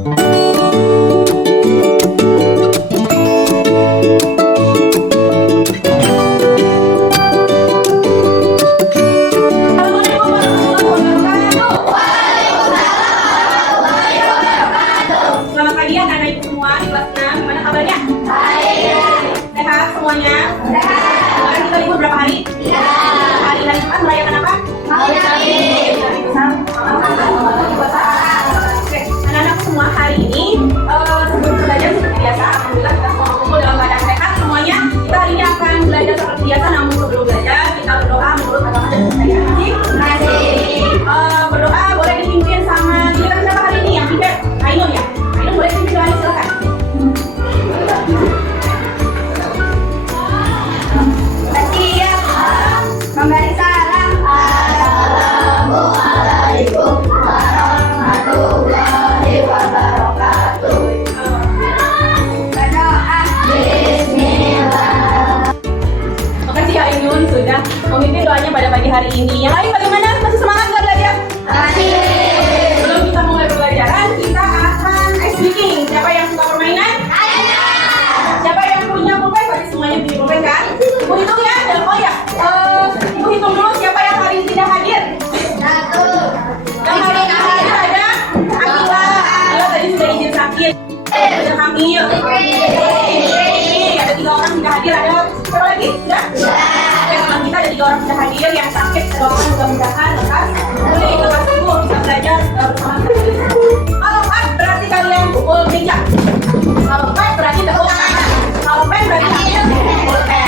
Selamat pagi anak-anak ibu semua di kelas 6. Gimana kabarnya? Baik. Sehat semuanya? Sehat. Kemarin kita libur berapa hari? 3. Hari Jumat merayakan apa? Maulid Nabi. Hari besar. Oke, anak-anakku semua hari ini sebelum belajar seperti biasa, alhamdulillah kita semua kumpul dalam keadaan sehat semuanya. Kita hari ini akan belajar seperti biasa, namun sebelum belajar kita berdoa menurut agama dan kepercayaan. Berdoa boleh dipimpin sama giliran siapa hari ini? Yang pimpin Ainun ya. Ainun boleh pimpin doanya, silakan. Memberi salam. Assalamualaikum warahmatullahi wabarakatuh. Berdoa. Bismillah. Makasih ya Ainun sudah memimpin doanya pada pagi hari ini. Yang lain bagaimana? Masih semangat nggak belajar? Masih. Sebelum kita mulai pembelajaran, kita akan ice breaking. Siapa yang suka permainan? Siapa yang punya pulpen? Pasti semuanya punya pulpen kan? Ibu hitung ya. Oh ya, ibu hitung dulu siapa yang hari ini tidak hadir. 1. Yang hari ini hadir ada Akila. Akila tadi sudah izin sakit. Sudah hamil. Ada 3 orang tidak hadir. Ada siapa lagi? Sudah? Oke, teman kita ada 3 orang sudah hadir. Yang sakit doakan mudah-mudahan lekas. Boleh ikut kelas 10 bisa belajar bersama kita. Kalau pas berarti kalian pukul meja. Kalau pas berarti tepuk tangan. Kalau pen berarti kalian pukul pen.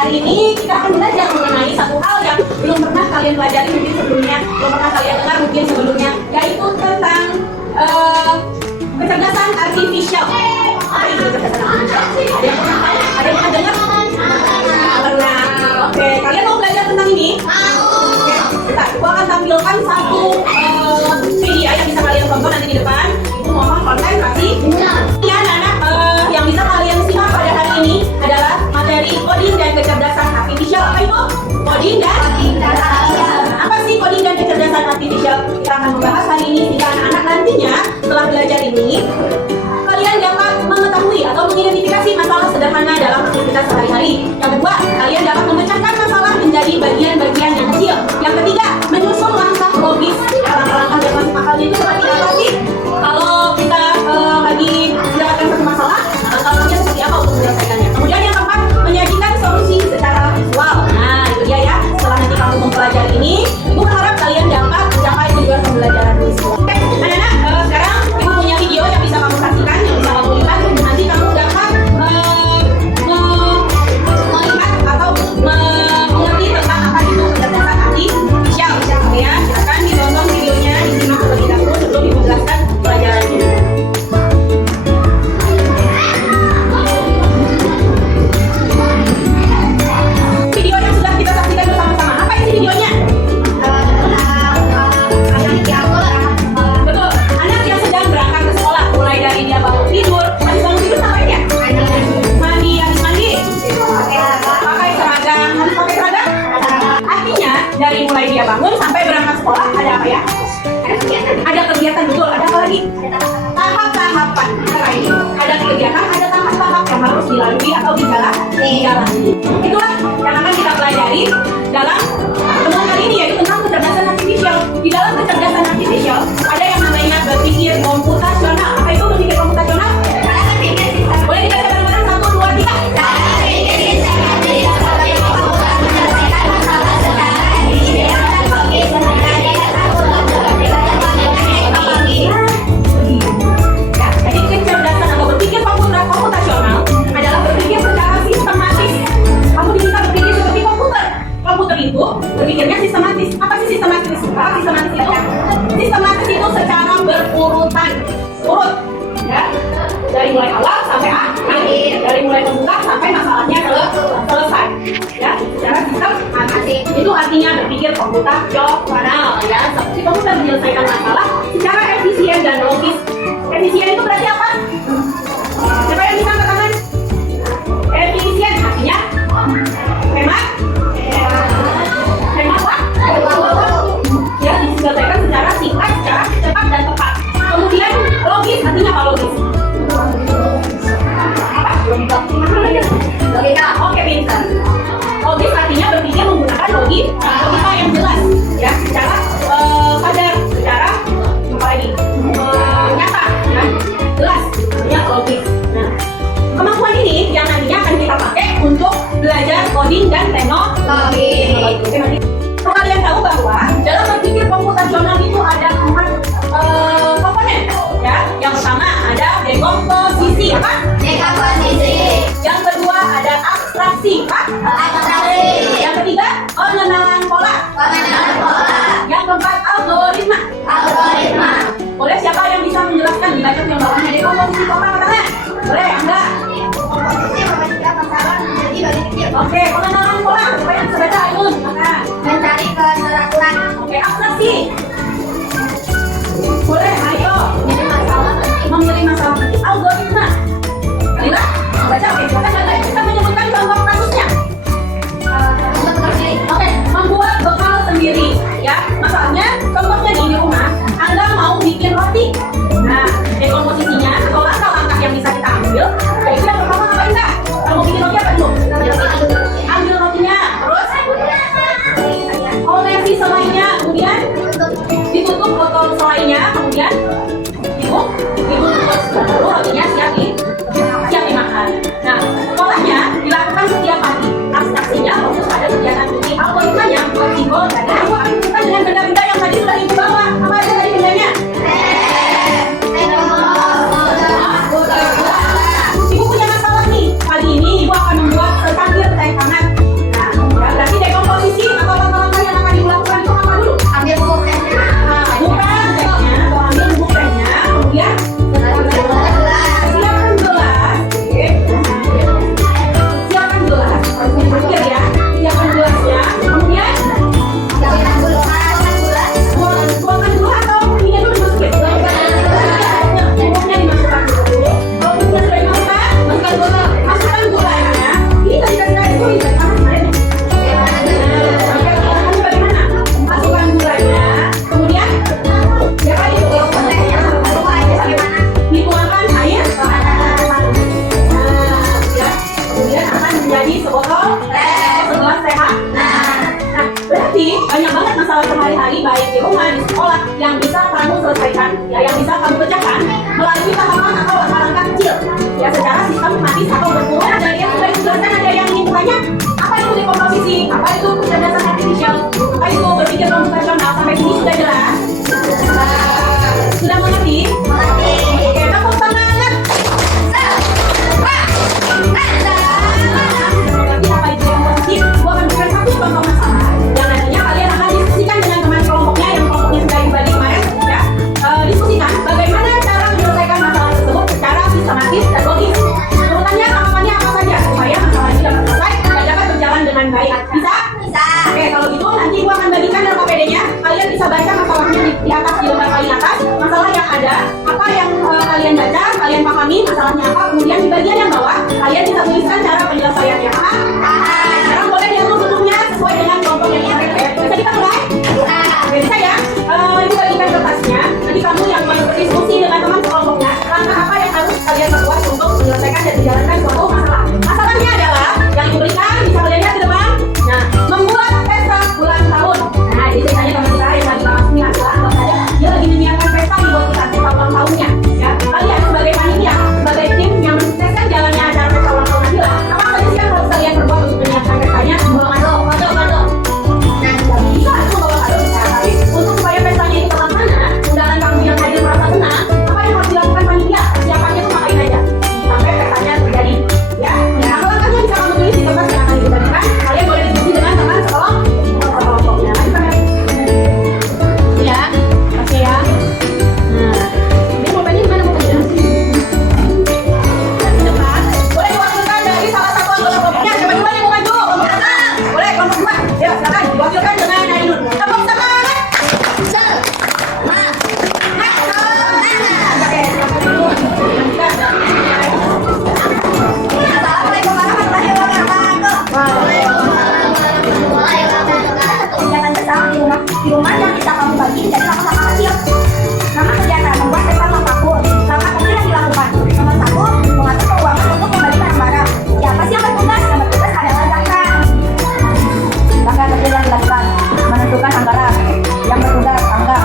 Hari ini kita akan belajar mengenai satu hal yang belum pernah kalian pelajari mungkin sebelumnya, belum pernah kalian dengar mungkin sebelumnya, yaitu tentang kecerdasan artifisial. Apa itu kecerdasan artifisial? Ada yang pernah tahu? Ada yang pernah dengar? Pernah. Oke, kalian mau belajar tentang ini? Oke, bentar. Aku akan tampilkan satu video yang bisa kalian tonton nanti di depan. Ibu mohon konsentrasi. Ini anak-anak yang bisa kalian simak pada hari ini adalah materi coding dan kecerdasan artifisial. Apa itu? Coding dan kecerdasan. Apa sih coding dan kecerdasan artifisial? Kita akan membahas hari ini sehingga anak-anak nantinya setelah belajar ini kalian dapat mengetahui atau mengidentifikasi masalah sederhana dalam aktivitas sehari-hari. Yang kedua, kalian dapat memecahkan masalah menjadi bagian-bagian yang kecil. Yang ketiga, menyusun langkah logis. Langkah-langkah yang masuk akalnya itu seperti apa sih? Kalau kita lagi mendapatkan satu masalah, langkah-langkahnya seperti apa untuk menyelesaikannya? Kemudian yang keempat, menyajikan solusi secara visual. Nah, itu dia ya. Setelah nanti kamu mempelajari ini, Ibu berharap kalian dapat mencapai tujuan pembelajaran ini. Oke, anak-anak, sekarang Ibu punya video yang bisa kamu saksikan, yang bisa kamu lihat. Nanti kamu dapat melihat atau mulai dia bangun sampai berangkat sekolah ada apa ya? Ada kegiatan betul. Ada apa lagi? Tahap-tahapan. Ada kegiatan, ada tahap-tahap yang harus dilalui atau dijalani. Itulah yang akan kita pelajari dalam pertemuan kali ini, yaitu tentang kecerdasan artifisial. Di dalam kecerdasan artifisial ada yang namanya berpikir komputasional. Apa itu berpikir komputasional? Boleh kita coba bareng-bareng 1, 2, 3. Jadi kecerdasan atau berpikir komputasional adalah berpikir secara sistematis. Kamu diminta berpikir seperti komputer. Komputer itu berpikirnya sistematis. Apa sih sistematis? Apa sistematis itu? Sistematis itu secara berurutan, urut, ya. Dari mulai awal sampai akhir, dari mulai membuka sampai masalahnya selesai, ya. Secara sistematis. Itu artinya berpikir komputasional, ya. Seperti komputer menyelesaikan masalah secara efisien dan logis. Efisien itu berarti apa? Siapa yang bisa angkat tangan? Efisien artinya hemat. Hemat apa? Ya, diselesaikan secara singkat, secara cepat dan tepat. Kemudian logis artinya apa logis? Apa? Logika. Oke, pintar. Logis artinya berpikir menggunakan logika yang jelas, ya, secara sadar, secara apa lagi? Nyata, ya, jelas, ya, logis. Nah, kemampuan ini yang nantinya akan kita pakai untuk belajar coding dan teknologi. Kalau kalian tahu bahwa dalam berpikir komputasional itu ada 4 komponen, ya. Yang pertama ada dekomposisi, apa? Yang kedua ada abstraksi, apa? Yang ketiga pengenalan pola. Yang keempat algoritma. Boleh siapa yang bisa menjelaskan di bacot yang bawahnya dekomposisi apa katanya? Boleh, enggak? Oke, pengenalan pola supaya bisa baca Ainun. Mencari keteraturan. Oke, abstraksi. Boleh, ayo. Memilih masalah. Algoritma. Kalila, baca. Oke, kita menyebutkan contoh kasusnya. Oke, membuat bekal sendiri, ya. Masalahnya, contohnya di rumah, Anda mau bikin roti. Nah, dekomposisinya atau langkah-langkah yang bisa kita ambil, yaitu yang pertama apa enggak? Kamu bikin roti apa dulu? Ambil rotinya, terus olesi selainya, kemudian ditutup botol selainya, kemudian dibungkus, baru rotinya siap dimakan. Nah, polanya dilakukan setiap pagi. Abstraksinya fokus pada kegiatan rutin. Algoritmanya buat simbol dan aku akan menunjukkan dengan benda-benda yang tadi sudah ibu bawa. Apa aja tadi bendanya? Ibu punya masalah nih. Kali ini ibu akan membuat secangkir teh hangat. Nah, ya, berarti dekomposisi atau langkah-langkah yang akan dilakukan itu apa dulu? Ambil bubuk tehnya. Nah, bukan tehnya, atau ambil bubuk tehnya, kemudian siapkan gelas. Oke. Siapkan gelas. Harus berpikir ya. Siapkan gelasnya. Kemudian tuangkan dulu atau ini dulu dimasukin. Bubuknya dimasukkan dulu. Kalau bubuknya sudah dimasukkan, masukkan gulanya. Ini tadi itu bagaimana? Masukkan gulanya. Kemudian dituangkan air. Kemudian akan menjadi sebotol segelas teh. Nah, berarti banyak banget masalah sehari-hari baik di rumah, di sekolah yang bisa kamu selesaikan, ya, yang bisa kamu pecahkan melalui tahapan atau langkah-langkah kecil, ya, secara sistematis atau berurutan. Dari yang sudah dijelaskan ada yang ingin bertanya, apa itu dekomposisi, apa itu kecerdasan artifisial, apa itu berpikir komputasional, sampai sini sudah jelas? Sudah mengerti? Oke, tepuk semangat. Mengerti apa itu dekomposisi? Gua akan berikan satu contoh masalah yang nantinya kalian akan diskusikan dengan teman kelompoknya yang kelompoknya sudah dibagi kemarin, ya. Diskusikan bagaimana cara menyelesaikan masalah tersebut secara sistematis dan logis. Urutannya, tahapannya apa saja supaya masalah ini dapat selesai dan dapat berjalan dengan baik. Bisa? Oke, kalau gitu nanti gua akan bagikan LKPD-nya. Kalian bisa baca masalahnya di atas, di lembar paling atas. Masalah yang ada, apa yang kalian baca, kalian pahami masalahnya apa. Kemudian di bagian yang bawah, kalian bisa tuliskan cara penyelesaiannya. Paham? Sekarang boleh diatur bentuknya sesuai dengan kelompok yang kalian. Bisa kita mulai? menjalankan suatu masalah. Masalahnya adalah yang ibu berikan, bisa kalian lihat di depan. Nah, membuat pesta ulang tahun. Nah, jadi ceritanya teman kita yang lagi masuk nih adalah dia lagi menyiapkan pesta nih buat kita pesta ulang tahunnya. Ya, kalian sebagai panitia, sebagai tim yang mensukseskan jalannya acara pesta ulang tahun Nabila, apa saja sih yang harus kalian perbuat untuk menyiapkan pestanya? Bawa kado. Nah, bisa itu bawa kado. Nah, tapi untuk supaya pestanya itu terlaksana, undangan kamu yang hadir merasa senang, apa yang harus dilakukan panitia? Persiapannya tuh ngapain aja sampai pestanya terjadi. Ya, nah langkah-langkahnya bisa kamu tulis di tempat yang akan dibagikan. Kalian boleh diskusi dengan teman sekelompoknya. Ya, oke ya. Nah, ini pulpennya gimana pulpennya? Di depan. Boleh diwakilkan dari salah satu anggota kelompoknya. Siapa duluan yang mau maju? Boleh, kelompok dua. Ya, silakan diwakilkan dengan Ainun. Tepuk tangan. Oke, silakan dulu. Assalamualaikum warahmatullahi wabarakatuh. Kegiatan bersama di rumah yang kita kamu bagi menjadi langkah-langkah kecil. Nama kegiatan membuat pesta ulang tahun. Langkah kecil yang dilakukan. Nomor 1, mengatur keuangan untuk membeli barang-barang. Siapa sih yang bertugas? Yang bertugas adalah Zaka. Langkah kecil yang dilakukan. Menentukan anggaran. Yang bertugas angga.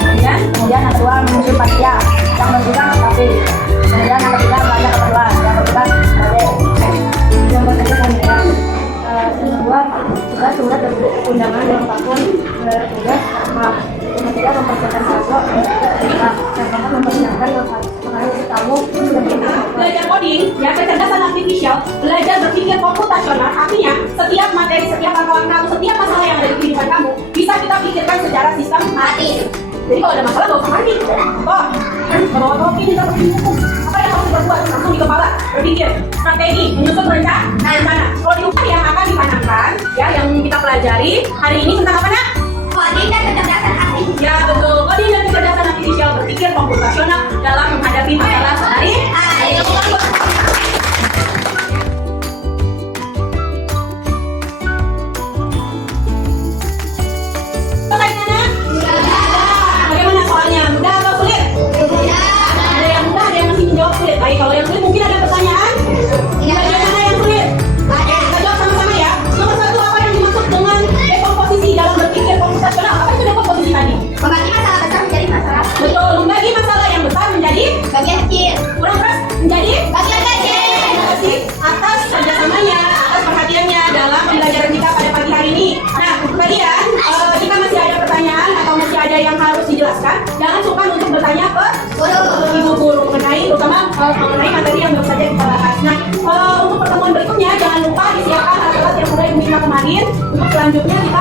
Kemudian yang kedua menyusun panitia. Yang bertugas KP. Kemudian yang ketiga belanja keperluan. Yang bertugas RD. Yang bertugas panitia. Yang kedua tugas surat dan undangan ulang tahun. Tugas yang ketiga mempersiapkan saldo. Yang keempat mempersiapkan pengaruh tamu. Belajar coding, ya kecerdasan artifisial, belajar berpikir komputasional, artinya setiap materi, setiap langkah-langkah, atau setiap masalah yang ada di kehidupan kamu bisa kita pikirkan secara sistematis. Jadi kalau ada masalah gak usah panik. Bawa topi ini harus dihukum. Apa yang harus diperbuat? Langsung di kepala berpikir strategi, menyusun rencana. Kalau di rumah yang akan dipanangkan, ya yang kita pelajari hari ini tentang apa nak? Coding dan kecerdasan artifisial. Ya betul, coding dan kecerdasan artifisial, berpikir komputasional dalam menghadapi masalah sehari-hari. Bagaimana soalnya? Mudah atau sulit? Ada yang mudah, ada yang masih menjawab sulit. Baik, kalau yang sulit mungkin ada pertanyaan? Bagian mana yang sulit? Oke, kita jawab sama-sama ya. Nomor 1, apa yang dimaksud dengan dekomposisi dalam berpikir komputasional? Apa itu dekomposisi tadi? Membagi masalah besar menjadi masalah Betul, membagi masalah yang besar menjadi bagian kecil. kurang keras menjadi Bagian kecil. terima kasih atas kerjasamanya, atas perhatiannya dalam pembelajaran kita pada pagi hari ini. Nah, kalian jika masih ada pertanyaan atau masih ada yang harus dijelaskan, jangan sungkan untuk bertanya ke ibu guru mengenai terutama mengenai materi yang baru saja kita bahas. Nah, untuk pertemuan berikutnya jangan lupa disiapkan alat-alat yang sudah Ibu minta kemarin. Untuk selanjutnya kita